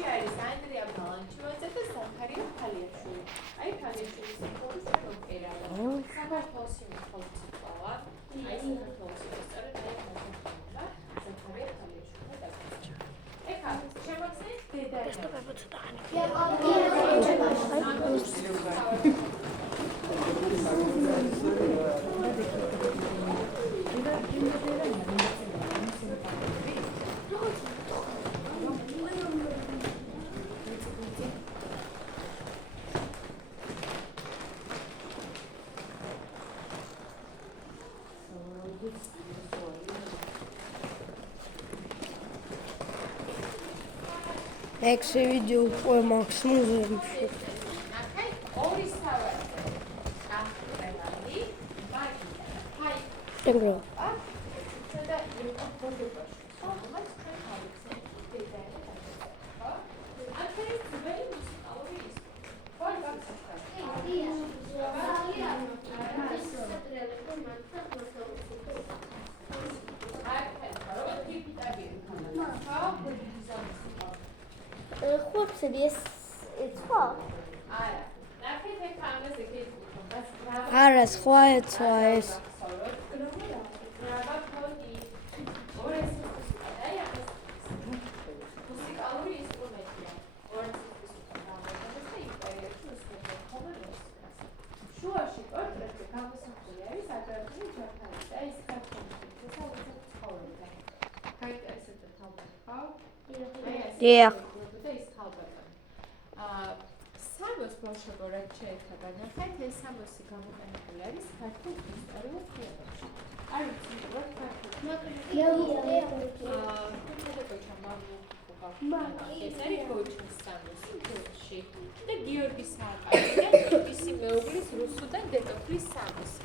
ჯგუფში არის ანდრია ბალანჩივაძე და ზაქარია ფალიაშვილი. აი ფალიაშვილის სიტყვის როკერა. საქართველოს სიმართლე სიტყვა. აი საქართველოს ისტორია და მოხდა ზაქარია ფალიაშვილი და ეხა შემოხსენეთ დედა. Next video for maximum. Ara სხვა ეს შუაში პორტრეტი გამოსახული არის აგრეთვე ჯაფარის და ის ქართული ცხოვრება. გაიტანეთ თავად ხო? დიახ. და ის ხალბატონი. სამოს ბავშვებო რაც შეეთა განახეთ, ეს სამოსი გამოყენებული არის ქართულ ისტორიულ ფილმებში. არ ვიცი, რა ქართულ. ეს არის გოჩის სამოსი ფილმში და გიორგი სააკაძე და ისი მეუღლის რუსუდან დედოფლის სამოსი.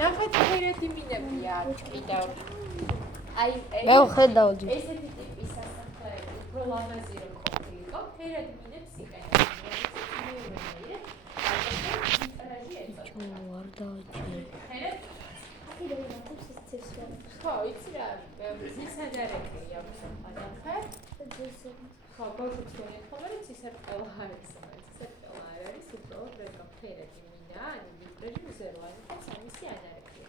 ნახეთ ფერადი მინებია კიდევ. აი მე ვხედავდი. ესეთი ტიპის სასახლეები უფრო ლამაზი რომ ყოფილიყო, ფერადი მინებს იყენებდნენ. ხო, იცი რა, ცისადარები აქვს ახალახე. ხო, ბავშვებს გონიათ ხოლმე, რომ ცისარტყელა არის, ცისარტყელა არ არის, უბრალოდ რეკა ფერადი მინა, ან ვიტრაჟი მზერვანი და სამისი ანარებია.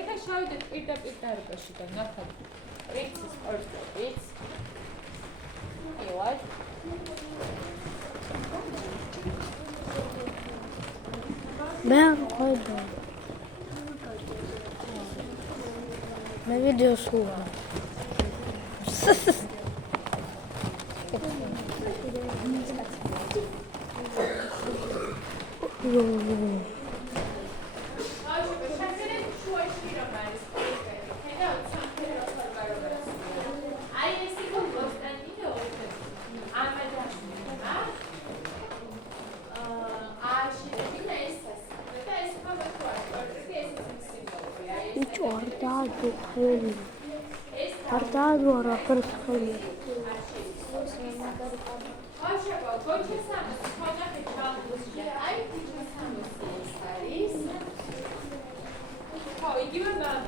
ეხლა შევიდეთ პირდაპირ დარბაზში და ნახოთ პრინცის პორტრეტიც. იوای. მე ვხედავ. მე ვიდეოს ვუყავ. Guardado ora per scoprire. Oh, იგივე მაგ